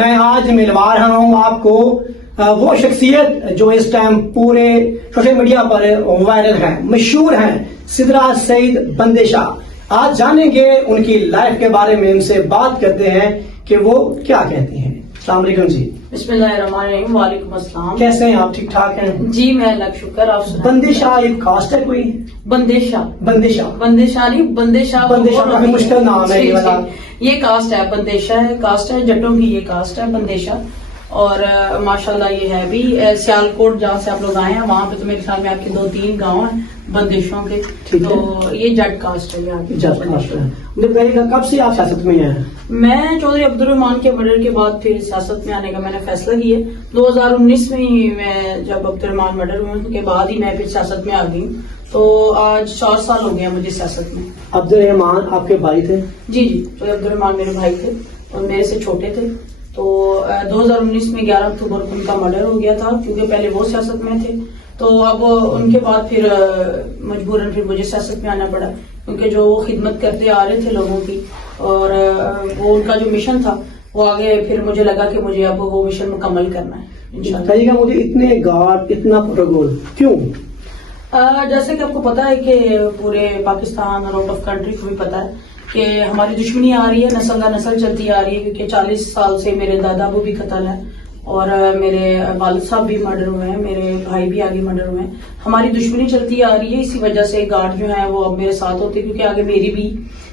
میں آج ملوا رہا ہوں آپ کو وہ شخصیت جو اس ٹائم پورے سوشل میڈیا پر وائرل ہے، مشہور ہیں، سدرا سعید بندے شاہ۔ آج جانیں گے ان کی لائف کے بارے میں، ان سے بات کرتے ہیں کہ وہ کیا کہتی ہیں۔ السلام علیکم جی۔ بسم اللہ الرحمن الرحیم۔ وعلیکم السلام۔ کیسے ہیں آپ؟ ٹھیک ٹھاک ہیں جی میں اللہ کا شکر۔ آپ سنائیں۔ بندے شاہ ایک کاسٹ ہے کوئی؟ بندے شاہ نہیں، بندے شاہ کافی مشکل نام ہے یہ والا۔ یہ کاسٹ ہے، بندے شاہ ہے، کاسٹ ہے جٹوں کی، یہ کاسٹ ہے بندے شاہ۔ اور ماشاءاللہ یہ ہے بھی سیالکوٹ جہاں سے آپ لوگ آئے ہیں، وہاں پہ تو میرے خیال میں آپ کے 2-3 گاؤں ہیں بندشوں کے، تو یہ جٹ کاسٹ ہے۔ جٹ کاسٹ ہے۔ مجھے بتائیے گا کب سے آپ سیاست میں ہیں؟ میں چودھری عبد الرحمان کے مرڈر کے بعد پھر سیاست میں آنے کا میں نے فیصلہ کیا۔ 2019 میں ہی میں جب عبد الرحمان مرڈر ہونے کے بعد ہی میں پھر سیاست میں آ گئی ہوں، تو آج 4 سال ہو گیا مجھے سیاست میں۔ عبد الرحمان آپ کے بھائی تھے؟ جی چودھری عبد الرحمان میرے بھائی تھے اور میرے سے چھوٹے تھے۔ تو 2019 میں 11 اکتوبر کو ان کا مرڈر ہو گیا تھا، کیونکہ پہلے وہ سیاست میں تھے، تو اب ان کے بعد پھر مجبوراً پھر مجھے سیاست میں آنا پڑا، کیونکہ جو وہ خدمت کرتے آ رہے تھے لوگوں کی، اور وہ ان کا جو مشن تھا وہ آگے، پھر مجھے لگا کہ مجھے اب وہ مشن مکمل کرنا ہے انشاءاللہ۔ بتائیے گا مجھے اتنے گارڈ، اتنا پروٹوکول کیوں؟ جیسے کہ آپ کو پتا ہے کہ پورے پاکستان اور آؤٹ آف کنٹری کو بھی پتا ہے کہ ہماری دشمنی آ رہی ہے، نسل در نسل چلتی آ رہی ہے، کیونکہ 40 سال سے میرے دادا ابو بھی قتل ہے اور میرے والد صاحب بھی مرڈر ہوئے ہیں، میرے بھائی بھی آگے مرڈر ہوئے ہیں۔ ہماری دشمنی چلتی آ رہی ہے، اسی وجہ سے گارڈ جو ہیں وہ اب میرے ساتھ ہوتے، کیونکہ آگے میری بھی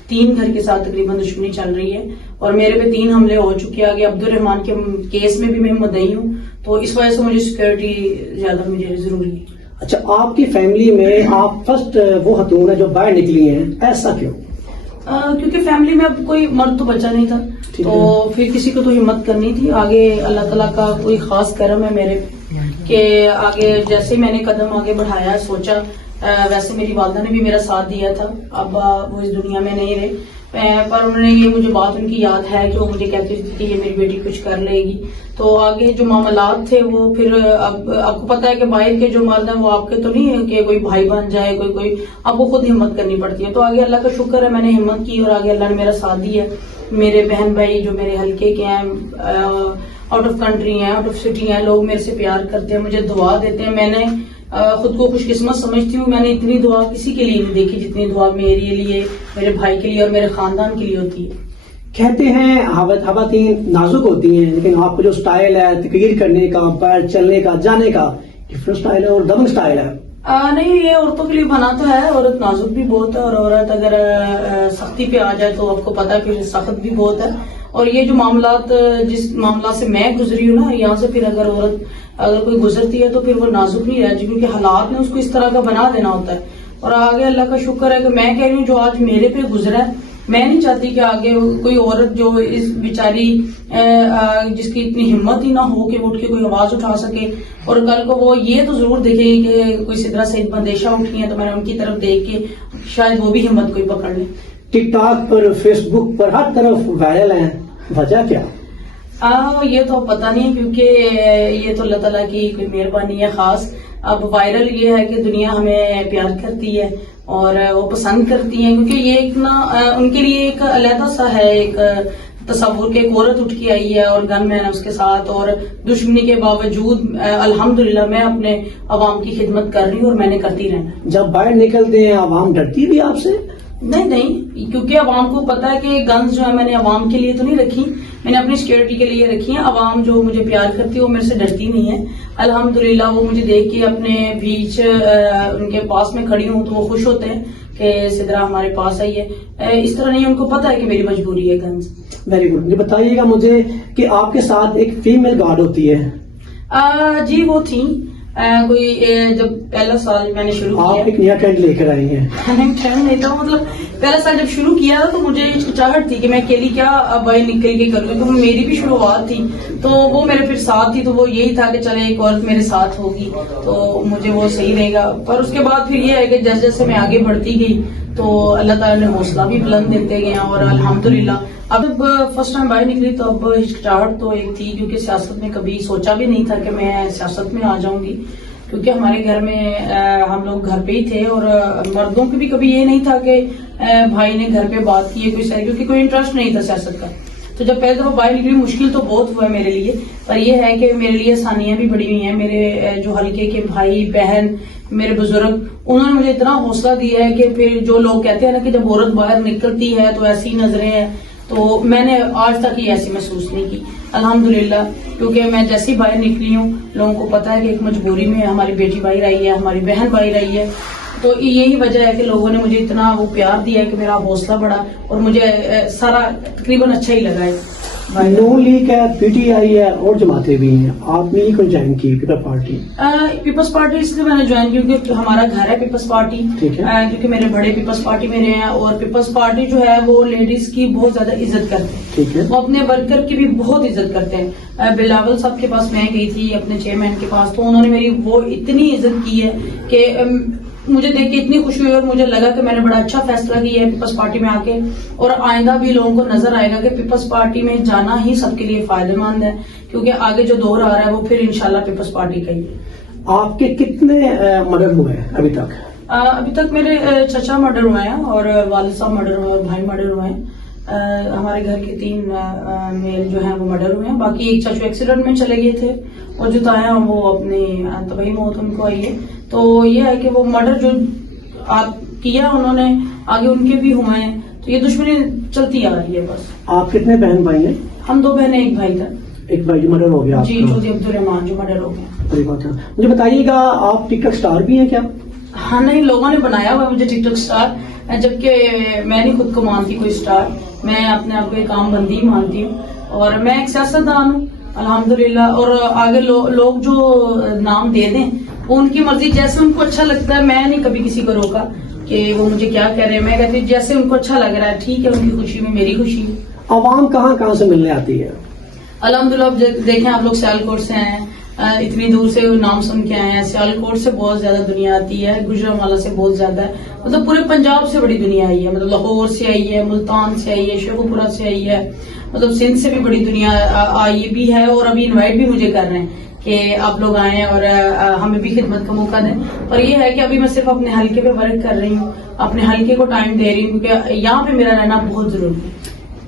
3 گھر کے ساتھ تقریباً دشمنی چل رہی ہے اور میرے پہ 3 حملے ہو چکے ہیں۔ آگے عبد الرحمان کے کیس میں بھی میں مدعی ہوں، تو اس وجہ سے مجھے سیکورٹی زیادہ مجھے ضروری ہے۔ اچھا، آپ کی فیملی میں آپ فرسٹ وہ خاتون ہے جو باہر نکلی ہیں، ایسا کیوں؟ کیونکہ فیملی میں اب کوئی مرد تو بچا نہیں تھا، تو پھر کسی کو تو ہمت کرنی تھی۔ آگے اللہ تعالیٰ کا کوئی خاص کرم ہے میرے کہ آگے جیسے میں نے قدم آگے بڑھایا، سوچا، ویسے میری والدہ نے بھی میرا ساتھ دیا تھا۔ اب وہ اس دنیا میں نہیں رہے، پر انہوں نے یہ مجھے بات ان کی یاد ہے کہ وہ مجھے کہتی تھی کہ یہ میری بیٹی کچھ کر لے گی۔ تو آگے جو معاملات تھے وہ پھر اب آپ کو پتا ہے کہ باہر کے جو مرد ہیں وہ آپ کے تو نہیں ہے کہ کوئی بھائی بن جائے، کوئی آپ کو خود ہمت کرنی پڑتی ہے۔ تو آگے اللہ کا شکر ہے میں نے ہمت کی اور آگے اللہ نے میرا ساتھ دیا۔ میرے بہن بھائی جو میرے حلقے کے ہیں، آؤٹ آف کنٹری ہیں، آؤٹ آف سٹی ہیں، لوگ میرے سے پیار کرتے ہیں، مجھے دعا دیتے ہیں۔ میں نے خود کو خوش قسمت سمجھتی ہوں، میں نے اتنی دعا کسی کے لیے نہیں دیکھی جتنی دعا میرے لیے، میرے بھائی کے لیے اور میرے خاندان کے لیے ہوتی ہے۔ کہتے ہیں خواتین نازک ہوتی ہیں، لیکن آپ کا جو سٹائل ہے تقریر کرنے کا، پیر چلنے کا، جانے کا، ڈفرنٹ سٹائل ہے اور دبنگ سٹائل ہے۔ نہیں، یہ عورتوں کے لیے بنا تو ہے، عورت نازک بھی بہت ہے، اور عورت اگر سختی پہ آ جائے تو آپ کو پتا ہے کہ سخت بھی بہت ہے۔ اور یہ جو معاملات، جس معاملات سے میں گزری ہوں نا، یہاں سے پھر اگر کوئی گزرتی ہے تو پھر وہ نازک نہیں رہتی، کیونکہ حالات نے اس کو اس طرح کا بنا دینا ہوتا ہے۔ اور آگے اللہ کا شکر ہے کہ میں کہہ رہی ہوں جو آج میرے پہ گزرا ہے، میں نہیں چاہتی کہ آگے کوئی عورت جو اس بیچاری جس کی اتنی ہمت ہی نہ ہو کہ وہ اٹھ کے کوئی آواز اٹھا سکے، اور کل کو وہ یہ تو ضرور دیکھے گی کہ کوئی سدرا سعید بندے شاہ اٹھی ہیں، تو میں نے ان کی طرف دیکھ کے شاید وہ بھی ہمت کوئی پکڑ لے۔ ٹک ٹاک پر، فیس بک پر ہر طرف وائرل ہیں، وجہ کیا؟ یہ تو پتہ نہیں، کیونکہ یہ تو اللہ تعالیٰ کی کوئی مہربانی ہے خاص۔ اب وائرل یہ ہے کہ دنیا ہمیں پیار کرتی ہے اور وہ پسند کرتی ہیں، کیونکہ یہ ایک نا ان کے لیے ایک علیحدہ سا ہے، ایک تصور کہ ایک عورت اٹھ کے آئی ہے اور گن مین ہے اس کے ساتھ، اور دشمنی کے باوجود الحمدللہ میں اپنے عوام کی خدمت کر رہی ہوں اور میں نے کرتی رہنا۔ جب باہر نکلتے ہیں عوام ڈرتی بھی آپ سے؟ نہیں، کیونکہ عوام کو پتا ہے کہ گنز جو ہے میں نے عوام کے لیے تو نہیں رکھی، میں نے اپنی سیکورٹی کے لیے رکھی ہیں۔ عوام جو مجھے پیار کرتی ہے وہ میرے سے ڈرتی نہیں ہے، الحمدللہ۔ وہ مجھے دیکھ کے اپنے بیچ ان کے پاس میں کھڑی ہوں تو وہ خوش ہوتے ہیں کہ سدرا ہمارے پاس آئی ہے۔ اس طرح نہیں، ان کو پتا ہے کہ میری مجبوری ہے گنز۔ Very good. بتائیے گا مجھے کہ آپ کے ساتھ ایک فیمیل گارڈ ہوتی ہے؟ جی وہ تھی، کوئی جب پہلا سال میں نے شروع کیا، آپ ایک نیا ٹرینڈ لے کر آئی ہیں۔ ٹرینڈ نہیں تھا، مطلب پہلا سال جب شروع کیا تو مجھے ہچکچاہٹ تھی کہ میں اکیلی کیا باہر نکل کے کروں، تو میری بھی شروعات تھی، تو وہ میرے پھر ساتھ تھی، تو وہ یہی تھا کہ چلے ایک عورت میرے ساتھ ہوگی تو مجھے وہ صحیح رہے گا۔ پر اس کے بعد پھر یہ ہے کہ جیسے جیسے میں آگے بڑھتی گئی تو اللہ تعالیٰ نے حوصلہ بھی بلند دیتے گئے، اور الحمدللہ اب جب فرسٹ ٹائم باہر نکلی تو اب ہچکچاہٹ تو ایک تھی، کیونکہ سیاست میں کبھی سوچا بھی نہیں تھا کہ میں سیاست میں آ جاؤں گی، کیونکہ ہمارے گھر میں ہم لوگ گھر پہ ہی تھے، اور مردوں کے بھی کبھی یہ نہیں تھا کہ بھائی نے گھر پہ بات کی ہے کوئی ساری، کیونکہ کوئی انٹرسٹ نہیں تھا سیاست کا۔ تو جب پہلی دفعہ باہر نکلی مشکل تو بہت ہوا ہے میرے لیے، پر یہ ہے کہ میرے لیے آسانیاں بھی بڑی ہوئی ہیں. میرے جو حلقے کے بھائی بہن، میرے بزرگ، انہوں نے مجھے اتنا حوصلہ دیا ہے کہ پھر جو لوگ کہتے ہیں نا کہ جب عورت باہر نکلتی ہے تو ایسی نظریں ہیں، تو میں نے آج تک یہ ایسی محسوس نہیں کی الحمدللہ. کیونکہ میں جیسی باہر نکلی ہوں لوگوں کو پتا ہے کہ ایک مجبوری میں ہماری بیٹی باہر آئی ہے، ہماری بہن باہر آئی ہے. تو یہی وجہ ہے کہ لوگوں نے مجھے اتنا وہ پیار دیا ہے کہ میرا حوصلہ بڑھا اور مجھے سارا تقریباً اچھا ہی لگا ہے. نون لیگ ہے، پی ٹی آئی ہے اور جماعتیں بھی ہیں، آپ نے کون جوائن کی پیپلز پارٹی؟ پیپلز پارٹی اس لیے میں نے جوائن کی کیونکہ ہمارا گھر ہے پیپلز پارٹی، کیونکہ میرے بڑے پیپلز پارٹی میں رہے ہیں اور پیپلز پارٹی جو ہے وہ لیڈیز کی بہت زیادہ عزت کرتے ہیں، وہ اپنے ورکر کی بھی بہت عزت کرتے ہیں. بلاول صاحب کے پاس میں گئی تھی اپنے چیئرمین کے پاس، تو انہوں نے میری وہ اتنی عزت کی ہے کہ مجھے دیکھ کے اتنی خوشی ہوئی اور مجھے لگا کہ میں نے بڑا اچھا فیصلہ کیا ہے پیپلز پارٹی میں آ کے، اور آئندہ بھی لوگوں کو نظر آئے گا کہ پیپلز پارٹی میں جانا ہی سب کے لیے فائدہ مند ہے، کیونکہ آگے جو دور آ رہا ہے وہ پھر انشاءاللہ پیپلز پارٹی کا ہی ہے. آپ کے کتنے مرڈر ہوئے ہیں ابھی تک؟ ابھی تک میرے چچا مرڈر ہوئے ہیں اور والد صاحب مرڈر ہوئے ہیں، بھائی مرڈر ہوئے ہیں. ہمارے گھر کے 3 میل جو ہیں وہ مرڈر ہوئے ہیں، باقی ایک چچو ایکسیڈنٹ میں چلے گئے تھے اور جو تایا وہ اپنی طبعی موت ان کو آئی ہے. تو یہ ہے کہ وہ مرڈر جو آپ کیا انہوں نے آگے ان کے بھی ہوئے ہیں، تو یہ دشمنی چلتی آ رہی ہے. بس آپ کتنے بہن بھائی ہیں؟ ہم 2 بہنیں، ایک بھائی تھا. ایک بھائی جو مرڈر ہو گیا جی، چودھری عبدالرحمان جو مرڈر ہو گیا. بڑی بات ہے. مجھے بتائیے گا آپ ٹک ٹاک اسٹار بھی ہیں کیا؟ ہاں نہیں، لوگوں نے بنایا ہوا ہے مجھے ٹک ٹاک اسٹار، جبکہ میں نہیں خود کو مانتی کوئی اسٹار. میں اپنے آپ کو ایک عام بندی مانتی ہوں اور میں ایک سیاستدان ہوں الحمدللہ. اور آگے لوگ جو نام دے دیں وہ ان کی مرضی، جیسے ان کو اچھا لگتا ہے. میں نہیں کبھی کسی کو روکا کہ وہ مجھے کیا کہہ رہے ہیں، میں کہتی ہوں جیسے ان کو اچھا لگ رہا ہے ٹھیک ہے، ان کی خوشی میں میری خوشی ہے. عوام کہاں کہاں سے ملنے آتی ہے؟ الحمدللہ اب دیکھیں آپ لوگ سیالکوٹ سے ہیں، اتنی دور سے نام سن کے آئے ہیں. سیالکوٹ سے بہت زیادہ دنیا آتی ہے، گجرانوالہ سے بہت زیادہ ہے، مطلب پورے پنجاب سے بڑی دنیا آئی ہے. مطلب لاہور سے آئی ہے، ملتان سے آئی ہے، شیخوپورہ سے آئی ہے، مطلب سندھ سے بھی بڑی دنیا آئی بھی ہے. اور ابھی انوائٹ بھی مجھے کر رہے ہیں کہ آپ لوگ آئیں اور ہمیں بھی خدمت کا موقع دیں. اور یہ ہے کہ ابھی میں صرف اپنے حلقے پہ ورک کر رہی ہوں، اپنے حلقے کو ٹائم دے رہی ہوں، کیونکہ یہاں پہ میرا رہنا بہت ضروری ہے.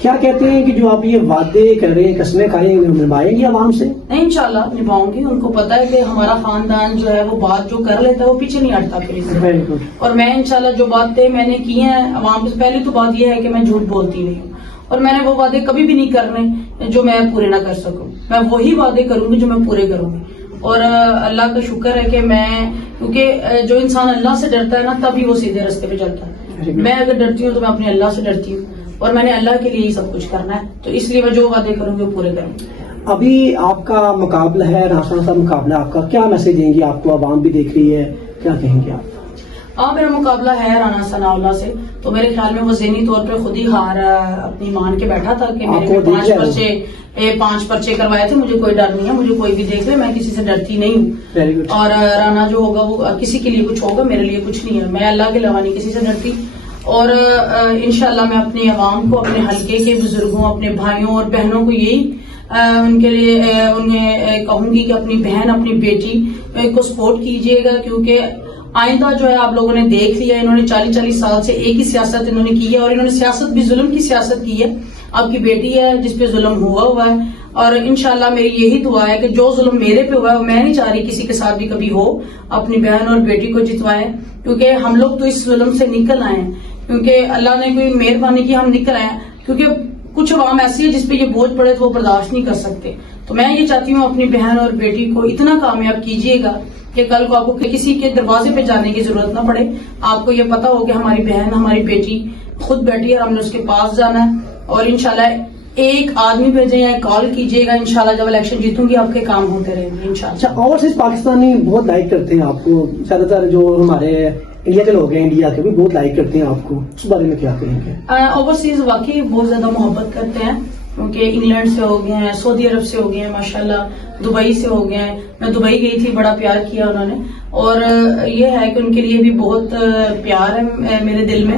کیا کہتے ہیں کہ جو آپ یہ وعدے کر رہے ہیں، قسمیں کھائیں گے، نبھائیں گی عوام سے؟ نہیں، انشاءاللہ نبھاؤں گی. ان کو پتا ہے کہ ہمارا خاندان جو ہے وہ بات جو کر لیتا ہے وہ پیچھے نہیں ہٹتا پھر اس سے. اور میں انشاءاللہ جو باتیں میں نے کی ہیں عوام سے، پہلی تو بات یہ ہے کہ میں جھوٹ بولتی نہیں ہوں اور میں نے وہ وعدے کبھی بھی نہیں کرنے جو میں پورے نہ کر سکوں. میں وہی وعدے کروں گی جو میں پورے کروں گی. اور اللہ کا شکر ہے کہ میں، کیونکہ جو انسان اللہ سے ڈرتا ہے نا تبھی وہ سیدھے راستے پہ چلتا ہے. میں اگر ڈرتی ہوں تو میں اپنے اللہ سے ڈرتی ہوں اور میں نے اللہ کے لیے ہی سب کچھ کرنا ہے، تو اس لیے میں جو وعدے کروں گی وہ پورے کروں گی. ابھی آپ کا مقابلہ ہے، رانا صاحب مقابلہ آپ کا، کیا میسج دیں گے آپ کو؟ عوام بھی دیکھ رہی ہے، کیا کہیں گے آپ؟ میرا مقابلہ ہے رانا ثناء اللہ سے. تو میرے خیال میں وہ ذہنی طور پہ خود ہی ہار اپنی مان کے بیٹھا تھا کہ میرے 5 پرچے کروائے تھے، مجھے کوئی ڈر نہیں ہے، مجھے کوئی بھی دیکھ لے، میں کسی سے ڈرتی نہیں ہوں. اور رانا جو ہوگا وہ کسی کے لیے کچھ ہوگا، میرے لیے کچھ نہیں ہے. میں اللہ کے علاوہ نہیں کسی سے ڈرتی. اور انشاءاللہ میں اپنے عوام کو، اپنے حلقے کے بزرگوں، اپنے بھائیوں اور بہنوں کو یہی ان کے لیے انہیں کہوں گی کہ اپنی بہن، اپنی بیٹی کو سپورٹ کیجیے گا، کیونکہ آئندہ جو ہے آپ لوگوں نے دیکھ لیا، انہوں نے 40 سال سے ایک ہی سیاست انہوں نے کی ہے اور انہوں نے سیاست بھی ظلم کی سیاست کی ہے. آپ کی بیٹی ہے جس پہ ظلم ہوا ہے، اور انشاءاللہ میری یہی دعا ہے کہ جو ظلم میرے پہ ہوا ہے میں نہیں چاہ رہی کسی کے ساتھ بھی کبھی ہو. اپنی بہن اور بیٹی کو جتوائیں، کیونکہ ہم لوگ تو اس ظلم سے نکل آئے ہیں، کیونکہ اللہ نے کوئی مہربانی کی ہم نکل آئے ہیں. کیونکہ کچھ عوام ایسی ہے جس پہ یہ بوجھ پڑے تو وہ برداشت نہیں کر سکتے. تو میں یہ چاہتی ہوں اپنی بہن اور بیٹی کو اتنا کامیاب کیجیے گا کہ کل کو آپ کو کسی کے دروازے پہ جانے کی ضرورت نہ پڑے. آپ کو یہ پتا ہو کہ ہماری بہن، ہماری بیٹی خود بیٹھی ہے اور ہم نے اس کے پاس جانا ہے. اور انشاءاللہ ایک آدمی بھیجیں یا کال کیجیے گا، انشاءاللہ جب الیکشن جیتوں گی آپ کے کام ہوتے رہیں گے انشاءاللہ. اچھا، اوورسیز پاکستانی بہت لائک کرتے ہیں آپ کو، زیادہ تر جو ہمارے انڈیا کے لوگ ہیں، انڈیا کے بھی بہت لائک کرتے ہیں آپ کو، اس بارے میں کیا کہیں گے؟ اوورسیز واقعی بہت زیادہ محبت کرتے ہیں، کیونکہ انگلینڈ سے ہو گئے ہیں، سعودی عرب سے ہو گئے ہیں، ماشاءاللہ دبئی سے ہو گئے ہیں. میں دبئی گئی تھی، بڑا پیار کیا انہوں نے، اور یہ ہے کہ ان کے لیے بھی بہت پیار ہے میرے دل میں.